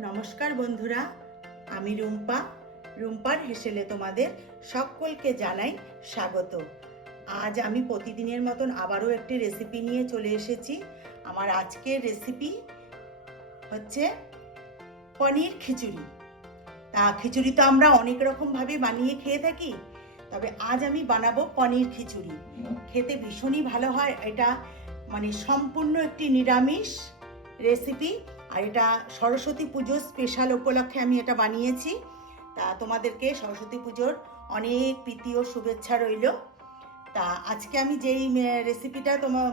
নমস্কার বন্ধুরা, আমি রুম্পা। রুম্পার হেসেলে তোমাদের সকলকে জানাই স্বাগত। আজ আমি প্রতিদিনের মতন আবারও একটি রেসিপি নিয়ে চলে এসেছি। আমার আজকের রেসিপি হচ্ছে পনির খিচুড়ি। তা খিচুড়ি তো আমরা অনেক রকমভাবে বানিয়ে খেয়ে থাকি, তবে আজ আমি বানাবো পনির খিচুড়ি। খেতে ভীষণই ভালো হয়, এটা মানে সম্পূর্ণ একটি নিরামিষ রেসিপি আর এটা সরস্বতী পুজোর স্পেশাল উপলক্ষে আমি এটা বানিয়েছি। তা তোমাদেরকে সরস্বতী পুজোর অনেক প্রীতি ও শুভেচ্ছা রইল। তা আজকে আমি যেই রেসিপিটা তোমার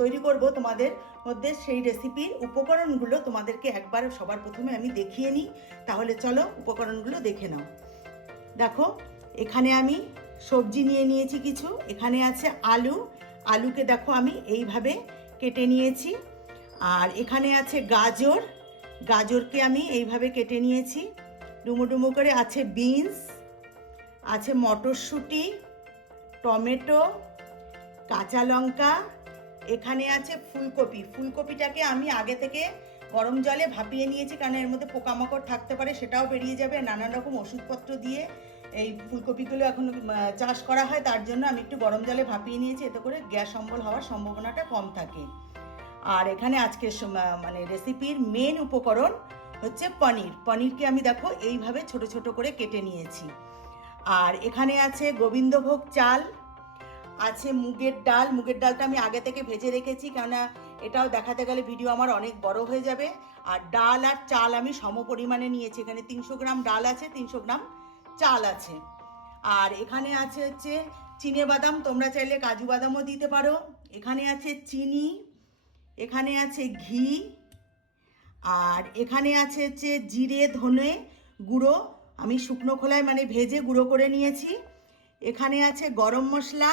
তৈরি করব তোমাদের মধ্যে, সেই রেসিপির উপকরণগুলো তোমাদেরকে একবার সবার প্রথমে আমি দেখিয়ে নিই। তাহলে চলো উপকরণগুলো দেখে নাও। দেখো, এখানে আমি সবজি নিয়ে নিয়েছি কিছু। এখানে আছে আলু। আলুকে দেখো আমি এইভাবে কেটে নিয়েছি। আর এখানে আছে গাজর। গাজরকে আমি এইভাবে কেটে নিয়েছি। ডুমো ডুমো করে আছে বিনস, আছে মটরশুঁটি, টমেটো, কাঁচা লঙ্কা, এখানে আছে ফুলকপি। ফুলকপিটাকে আমি আগে থেকে গরম জলে ভাপিয়ে নিয়েছি কারণ এর মধ্যে পোকামাকড় থাকতে পারে, সেটাও বেরিয়ে যাবে। নানান রকম ওষুধপত্র দিয়ে এই ফুলকপিগুলো এখন চাষ করা হয়, তার জন্য আমি একটু গরম জলে ভাপিয়ে নিয়েছি। এতে করে গ্যাস অম্বল হওয়ার সম্ভাবনাটা কম থাকে। আর এখানে আজকের মানে রেসিপির মেন উপকরণ হচ্ছে পনির। পনিরকে আমি দেখো এইভাবে ছোট ছোট করে কেটে নিয়েছি। আর এখানে আছে গোবিন্দভোগ চাল, আছে মুগের ডাল। মুগের ডালটা আমি আগে থেকে ভেজে রেখেছি কেননা এটাও দেখাতে গেলে ভিডিও আমার অনেক বড় হয়ে যাবে। আর ডাল আর চাল আমি সম পরিমাণে নিয়েছি। এখানে তিনশো গ্রাম ডাল আছে, তিনশো গ্রাম চাল আছে। আর এখানে আছে হচ্ছে চিনে বাদাম, তোমরা চাইলে কাজু বাদামও দিতে পারো। এখানে আছে চিনি এখানে আছে ঘি, আর এখানে আছে হচ্ছে জিরে, ধনে গুঁড়ো। আমি শুকনো খোলায় মানে ভেজে গুঁড়ো করে নিয়েছি। এখানে আছে গরম মশলা।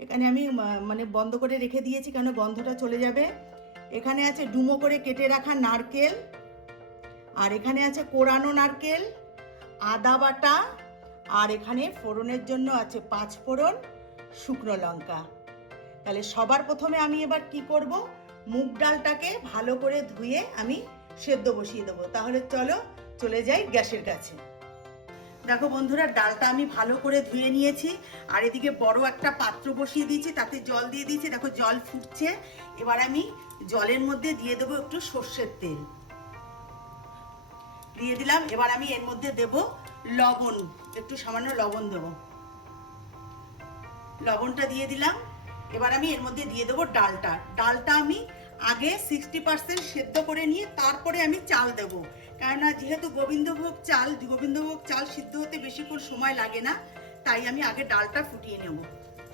এখানে আমি মানে বন্ধ করে রেখে দিয়েছি কেন গন্ধটা চলে যাবে। এখানে আছে ডুমো করে কেটে রাখা নারকেল। আর এখানে আছে কোরানো নারকেল, আদা বাটা, আর এখানে ফোড়নের জন্য আছে পাঁচ ফোড়ন শুকনো লঙ্কা। তাহলে সবার প্রথমে আমি এবার কি করব? মুগ ডালটাকে ভালো করে ধুয়ে আমি সেদ্ধ বসিয়ে দেবো। তাহলে চলো, চলে যাই গ্যাসের কাছে। দেখো বন্ধুরা, ডালটা আমি ভালো করে ধুয়ে নিয়েছি। আর এদিকে বড় একটা পাত্র বসিয়ে দিয়েছি, তাতে জল দিয়ে দিয়েছি। দেখো জল ফুটছে। এবার আমি জলের মধ্যে দিয়ে দেবো একটু সর্ষের তেল। দিয়ে দিলাম, এবার আমি এর মধ্যে দেব লবণ। একটু সামান্য লবণ দেবো। লবণটা দিয়ে দিলাম। এবার আমি এর মধ্যে দিয়ে দেবো ডালটা। ডালটা আমি আগে সিক্সটি পার্সেন্ট সেদ্ধ করে নিয়ে তারপরে আমি চাল দেব। কেননা যেহেতু গোবিন্দভোগ চাল গোবিন্দভোগ চাল সিদ্ধ হতে বেশিক্ষণ সময় লাগে না, তাই আমি আগে ডালটা ফুটিয়ে নেব,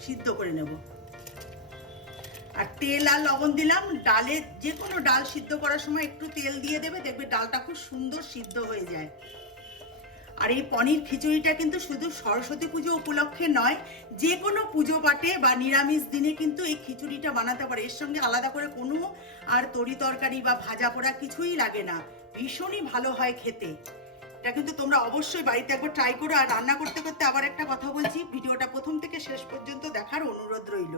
সিদ্ধ করে নেব। আর তেল আর লবণ দিলাম, ডালে যে কোনো ডাল সিদ্ধ করার সময় একটু তেল দিয়ে দেবে, দেখবে ডালটা খুব সুন্দর সিদ্ধ হয়ে যায়। আর এই পনির খিচুড়িটা কিন্তু শুধু সরস্বতী পুজো উপলক্ষে নয় যে কোনো পুজো পাঠে বা নিরামিষ দিনে কিন্তু এই খিচুড়িটা বানাতে পারে। এর সঙ্গে আলাদা করে কোনো আর তরি তরকারি বা ভাজা পোড়া কিছুই লাগে না। ভীষণই ভালো হয় খেতে। এটা কিন্তু তোমরা অবশ্যই বাড়িতে একবার ট্রাই করো। আর রান্না করতে করতে আবার একটা কথা বলছি, ভিডিওটা প্রথম থেকে শেষ পর্যন্ত দেখার অনুরোধ রইল।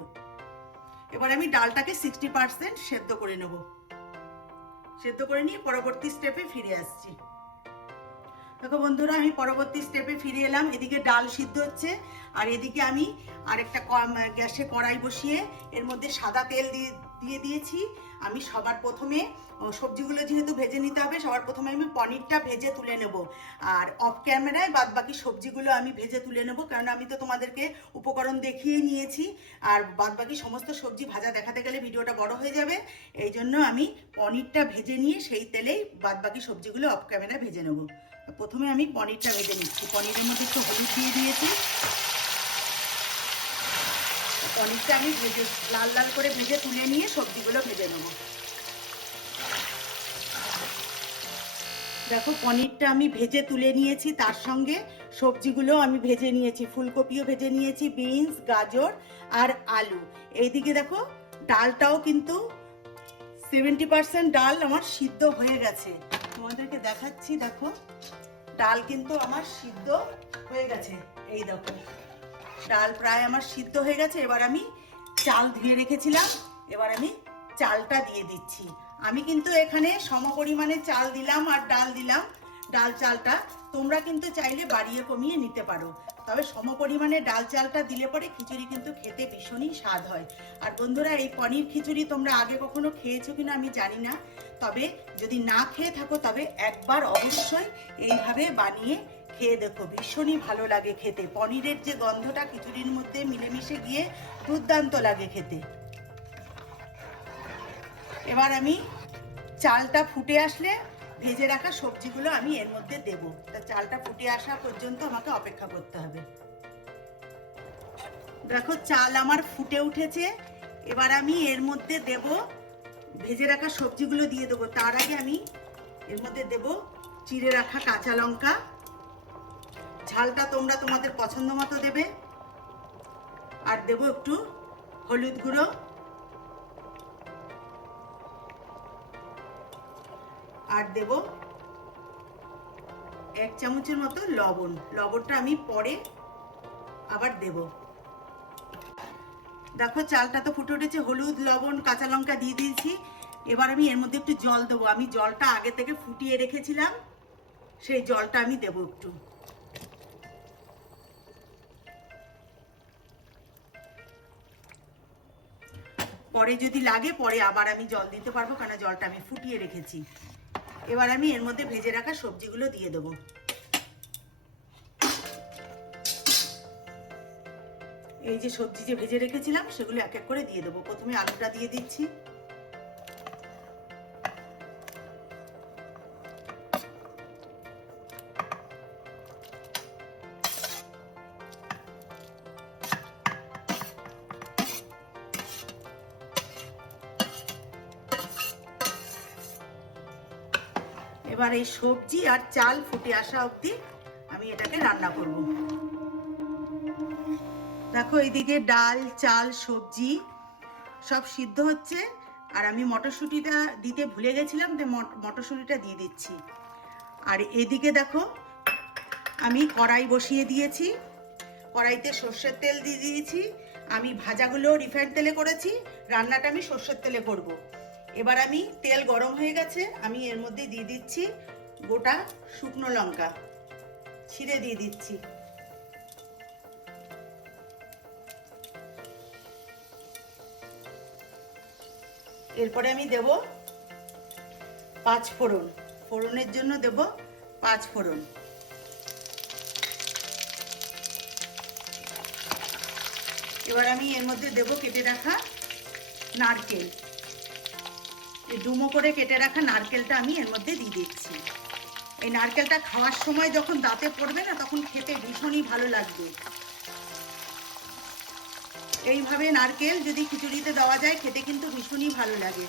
এবার আমি ডালটাকে সিক্সটি পার্সেন্ট সেদ্ধ করে নেব। সেদ্ধ করে নিয়ে পরবর্তী স্টেপে ফিরে আসছি। দেখো বন্ধুরা, আমি পরবর্তী স্টেপে ফিরে এলাম। এদিকে ডাল সিদ্ধ হচ্ছে, আর এদিকে আমি আরেকটা গ্যাসে কড়াই বসিয়ে এর মধ্যে সাদা তেল দিয়ে দিয়ে দিয়েছি। আমি সবার প্রথমে সবজিগুলো যেহেতু ভেজে নিতে হবে, সবার প্রথমে আমি পনিরটা ভেজে তুলে নেব। আর অফ ক্যামেরায় বাদ বাকি সবজিগুলো আমি ভেজে তুলে নেব, কারণ আমি তো তোমাদেরকে উপকরণ দেখিয়েই নিয়েছি। আর বাদ বাকি সমস্ত সবজি ভাজা দেখাতে গেলে ভিডিওটা বড় হয়ে যাবে। এই জন্য আমি পনিরটা ভেজে নিয়ে সেই তেলেই বাদ বাকি সবজিগুলো অফ ক্যামেরায় ভেজে নেব। প্রথমে আমি পনিরটা ভেজে নিচ্ছি। পনিরের মধ্যে একটু হলুদ দিয়ে দিয়েছি। পনিরটা আমি ভেজে, লাল লাল করে ভেজে তুলে নিয়ে সবজিগুলো ভেজে নেব। দেখো, পনিরটা আমি ভেজে তুলে নিয়েছি, তার সঙ্গে সবজিগুলো আমি ভেজে নিয়েছি। ফুলকপিও ভেজে নিয়েছি, বিনস, গাজর আর আলু। এইদিকে দেখো, ডালটাও কিন্তু সেভেন্টি পার্সেন্ট ডাল আমার সিদ্ধ হয়ে গেছে। তোমাদেরকে দেখাচ্ছি, দেখো। ডাল কিন্তু আমার সিদ্ধ হয়ে গেছে। এই দেখো, ডাল প্রায় আমার সিদ্ধ হয়ে গেছে। এবার আমি চাল ধুয়ে রেখেছিলাম। এবার আমি চালটা দিয়ে দিচ্ছি। আমি কিন্তু এখানে সমপরিমাণে চাল দিলাম আর ডাল দিলাম। ডাল চালটা তোমরা কিন্তু চাইলে বাড়িয়ে কমিয়ে নিতে পারো। তবে সম পরিমাণে ডাল চালটা দিলে পরে খিচুড়ি কিন্তু খেতে ভীষণই স্বাদ হয়। আর বন্ধুরা, এই পনির খিচুড়ি তোমরা আগে কখনো খেয়েছো কিনা আমি জানি না। তবে যদি না খেয়ে থাকো, তবে একবার অবশ্যই এইভাবে বানিয়ে খেয়ে দেখো। ভীষণই ভালো লাগে খেতে। পনিরের যে গন্ধটা খিচুড়ির মধ্যে মিলেমিশে গিয়ে দুর্দান্ত লাগে খেতে। এবার আমি চালটা ফুটে আসলে ভেজে রাখা সবজিগুলো আমি এর মধ্যে দেব। তা চালটা ফুটে আসা পর্যন্ত আমাকে অপেক্ষা করতে হবে। দেখো, চাল আমার ফুটে উঠেছে। এবার আমি এর মধ্যে দেব, ভেজে রাখা সবজিগুলো দিয়ে দেবো। তার আগে আমি এর মধ্যে দেব চিড়ে রাখা কাঁচা লঙ্কা। ঝালটা তোমরা তোমাদের পছন্দ মতো দেবে। আর দেব একটু হলুদ গুঁড়ো। আর দেব এক চামচের মতো লবণ। লবণটা আমি পরে আবার দেব। দেখো, চালটা তো ফুটে উঠেছে। হলুদ, লবণ, কাঁচা লঙ্কা দিয়ে দিয়েছি। এবার আমি এর মধ্যে একটু জল দেবো। আমি জলটা আগে থেকে ফুটিয়ে রেখেছিলাম। সেই জলটা আমি দেবো একটু। পরে যদি লাগে, পরে আবার আমি জল দিতে পারব কেন জলটা আমি ফুটিয়ে রেখেছি। এবার আমি এর মধ্যে ভেজে রাখা সবজিগুলো দিয়ে দেবো। এই যে সবজি যে ভেজে রেখেছিলাম, সেগুলো এক এক করে দিয়ে দেবো। প্রথমে আলুটা দিয়ে দিচ্ছি। এবার এই সবজি আর চাল ফুটে আসা অবধি আমি এটাকে রান্না করব। দেখো এইদিকে ডাল, চাল, সবজি সব সিদ্ধ হচ্ছে। আর আমি মটরশুঁটিটা দিতে ভুলে গেছিলাম যে মটরশুঁটিটা দিয়ে দিচ্ছি। আর এদিকে দেখো আমি কড়াই বসিয়ে দিয়েছি। কড়াইতে সর্ষের তেল দিয়ে দিয়েছি। আমি ভাজাগুলো রিফাইন্ড তেলে করেছি। রান্নাটা আমি সর্ষের তেলে করব। এবার আমি তেল গরম হয়ে গেছে, আমি এর মধ্যে দিয়ে দিচ্ছি গোটা শুকনো লঙ্কা। ছিঁড়ে দিয়ে দিচ্ছি। এরপরে আমি দেব পাঁচ ফোড়ন। ফোড়নের জন্য দেব পাঁচ ফোড়ন। এবার আমি এর মধ্যে দেব কেটে রাখা নারকেল। ডুমো করে কেটে রাখা নারকেলটা আমি এর মধ্যে দিয়ে দিচ্ছি। এই নারকেলটা খাওয়ার সময় যখন দাঁতে পড়বে না, তখন খেতে ভীষণই ভালো লাগবে। এইভাবে নারকেল যদি খিচুড়িতে দেওয়া যায়, খেতে কিন্তু ভীষণই ভালো লাগে।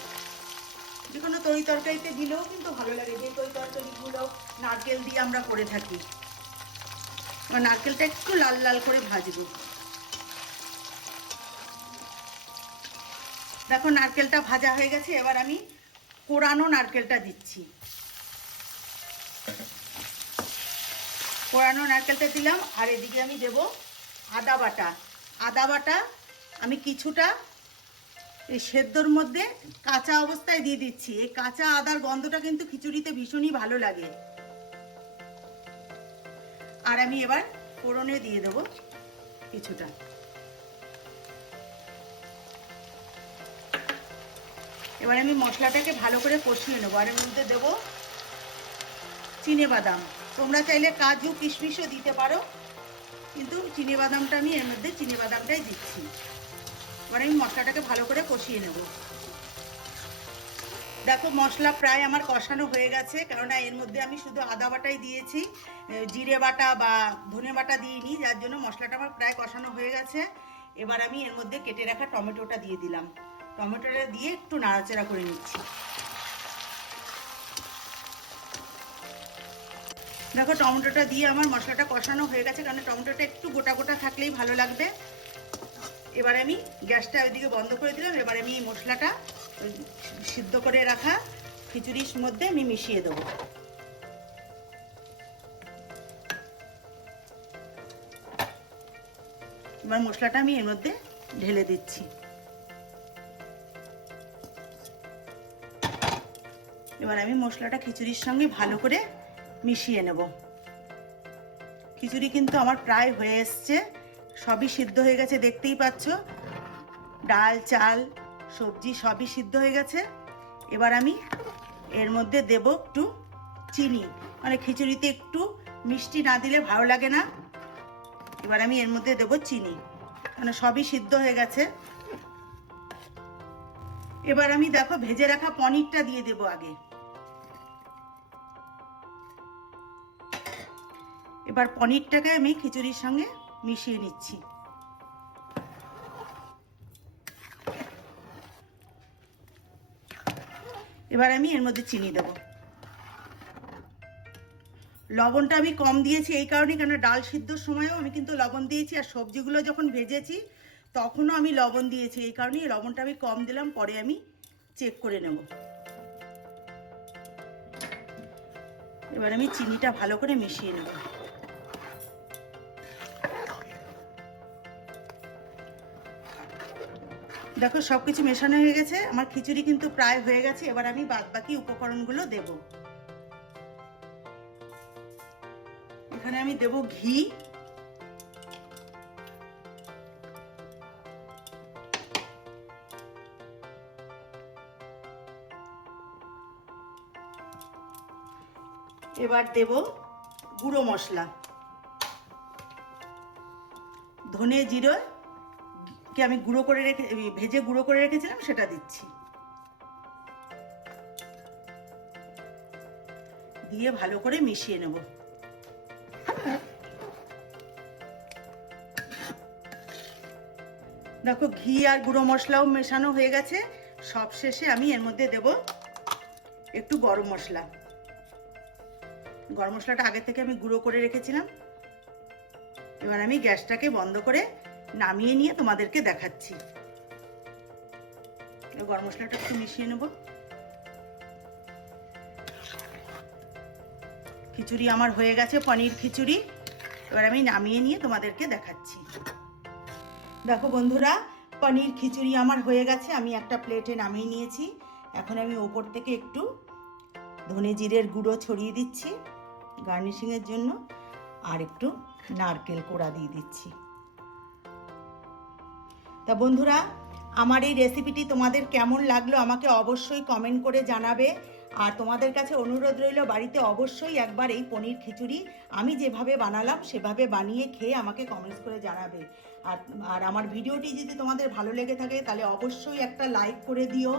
যে কোনো তরি তরকারিতে দিলেও কিন্তু ভালো লাগে। যে তরি তরকারিগুলো নারকেল দিয়ে আমরা করে থাকি। নারকেলটা একটু লাল লাল করে ভাজবো। দেখো, নারকেলটা ভাজা হয়ে গেছে, এবার আমি কোরানো নারকেলটা দিচ্ছি। কোরানো নারকেলটা দিলাম, আর এদিকে আমি দেব আদা বাটা। আদা বাটা আমি কিছুটা এই সেদ্ধর মধ্যে কাঁচা অবস্থায় দিয়ে দিচ্ছি। এই কাঁচা আদার গন্ধটা কিন্তু খিচুড়িতে ভীষণই ভালো লাগে। আর আমি এবার ফোড়নে দিয়ে দেবো কিছুটা। এবার আমি মশলাটাকে ভালো করে কষিয়ে নেব, আর এর মধ্যে দেবো চিনে বাদাম তোমরা চাইলে কাজু, কিশমিশও দিতে পারো, কিন্তু চিনে বাদামটা আমি এর মধ্যে চিনে বাদামটাই দিচ্ছি। এবার আমি মশলাটাকে ভালো করে কষিয়ে নেব। দেখো, মশলা প্রায় আমার কষানো হয়ে গেছে, কেননা এর মধ্যে আমি শুধু আদা বাটাই দিয়েছি জিরে বাটা বা ধনে বাটা দিইনি, যার জন্য মশলাটা আমার প্রায় কষানো হয়ে গেছে। এবার আমি এর মধ্যে কেটে রাখা টমেটোটা দিয়ে দিলাম। টমেটোটা দিয়ে একটু নাড়াচাড়া করে নিচ্ছি। দেখো, টমেটোটা দিয়ে আমার মশলাটা কষানো হয়ে গেছে, কারণ টমেটোটা একটু গোটা গোটা থাকলেই ভালো লাগবে। এবার আমি গ্যাসটা ওইদিকে বন্ধ করে দিলাম, এবার আমি এই মশলাটা সিদ্ধ করে রাখা খিচুড়ির মধ্যে আমি মিশিয়ে দেবো। এবার মশলাটা আমি এর মধ্যে ঢেলে দিচ্ছি। এবার আমি মশলাটা খিচুড়ির সঙ্গে ভালো করে মিশিয়ে নেব। খিচুড়ি কিন্তু আমার প্রায় হয়ে এসছে। সবই সিদ্ধ হয়ে গেছে, দেখতেই পাচ্ছ। ডাল, চাল, সবজি সবই সিদ্ধ হয়ে গেছে। এবার আমি এর মধ্যে দেব একটু চিনি। মানে খিচুড়িতে একটু মিষ্টি না দিলে ভালো লাগে না। এবার আমি এর মধ্যে দেব চিনি। মানে সবই সিদ্ধ হয়ে গেছে। এবার আমি দেখো, ভেজে রাখা পনিরটা দিয়ে দেব আগে। এবার পনিরটাকে আমি খিচুড়ির সঙ্গে মিশিয়ে নিচ্ছি। এবার আমি এর মধ্যে চিনি দেব। লবণটা আমি কম দিয়েছি এই কারণে কেন ডাল সিদ্ধর সময়ও আমি কিন্তু লবণ দিয়েছি আর সবজিগুলো যখন ভেজেছি তখনও আমি লবণ দিয়েছি, এই কারণে লবণটা আমি কম দিলাম, পরে আমি চেক করে নেব। এবার আমি চিনিটা ভালো করে মিশিয়ে নেব। দেখো সব কিছু মেশানো হয়ে গেছে। আমার খিচুড়ি কিন্তু প্রায় হয়ে গেছে। এবার আমি বাদ বাকি উপকরণগুলো দেব। এখানে আমি দেব ঘি। এবার দেব গুঁড়ো মশলা। ধনে জিরে কে আমি গুঁড়ো করে রেখে ভেজে গুঁড়ো করে রেখেছিলাম, সেটা দিচ্ছি। দিয়ে ভালো করে মিশিয়ে নেব। দেখো, ঘি আর গুঁড়ো মশলাও মেশানো হয়ে গেছে। সব শেষে আমি এর মধ্যে দেব একটু গরম মশলা। গরম মশলাটা আগে থেকে আমি গুঁড়ো করে রেখেছিলাম। এবার আমি গ্যাসটাকে বন্ধ করে নামিয়ে নিয়ে তোমাদেরকে দেখাচ্ছি। গরম মশলাটা একটু মিশিয়ে নেব। খিচুড়ি আমার হয়ে গেছে, পনির খিচুড়ি। এবার আমি নামিয়ে নিয়ে তোমাদেরকে দেখাচ্ছি। দেখো বন্ধুরা, পনির খিচুড়ি আমার হয়ে গেছে, আমি একটা প্লেটে নামিয়ে নিয়েছি। এখন আমি ওপর থেকে একটু ধনে জিরের গুঁড়ো ছড়িয়ে দিচ্ছি, গার্নিশিংয়ের জন্য, আর একটু নারকেল কোড়া দিয়ে দিচ্ছি। তা বন্ধুরা আমার এই রেসিপিটি তোমাদের কেমন লাগল আমাকে অবশ্যই কমেন্ট করে জানাবে। আর তোমাদের কাছে অনুরোধ রইল, বাড়িতে অবশ্যই একবার এই পনির খিচুড়ি আমি যেভাবে বানালাম, সেভাবে বানিয়ে খেয়ে আমাকে কমেন্টস করে জানাবে। আর আর আমার ভিডিওটি যদি তোমাদের ভালো লেগে থাকে, তাহলে অবশ্যই একটা লাইক করে দিও।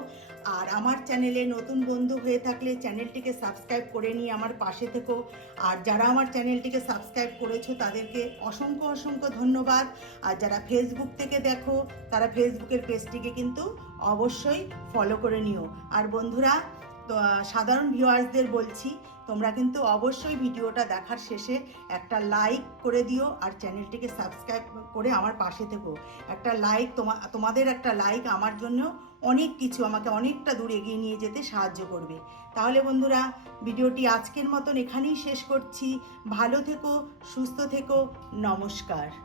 আর আমার চ্যানেলে নতুন বন্ধু হয়ে থাকলে চ্যানেলটিকে সাবস্ক্রাইব করে নিয়ে আমার পাশে থেকো। আর যারা আমার চ্যানেলটিকে সাবস্ক্রাইব করেছ, তাদেরকে অসংখ্য অসংখ্য ধন্যবাদ। আর যারা ফেসবুক থেকে দেখো, তারা ফেসবুকের পেজটিকে কিন্তু অবশ্যই ফলো করে নিও। আর বন্ধুরা তো সাধারণ ভিউয়ার্সদের বলছি, তোমরা কিন্তু অবশ্যই ভিডিওটা দেখার শেষে একটা লাইক করে দিও আর চ্যানেলটিকে সাবস্ক্রাইব করে আমার পাশে থেকো। একটা লাইক তোমা, তোমাদের একটা লাইক আমার জন্য অনেক কিছু আমাকে অনেকটা দূর এগিয়ে নিয়ে যেতে সাহায্য করবে। তাহলে বন্ধুরা, ভিডিওটি আজকের মতন এখানেই শেষ করছি। ভালো থেকো, সুস্থ থেকো, নমস্কার।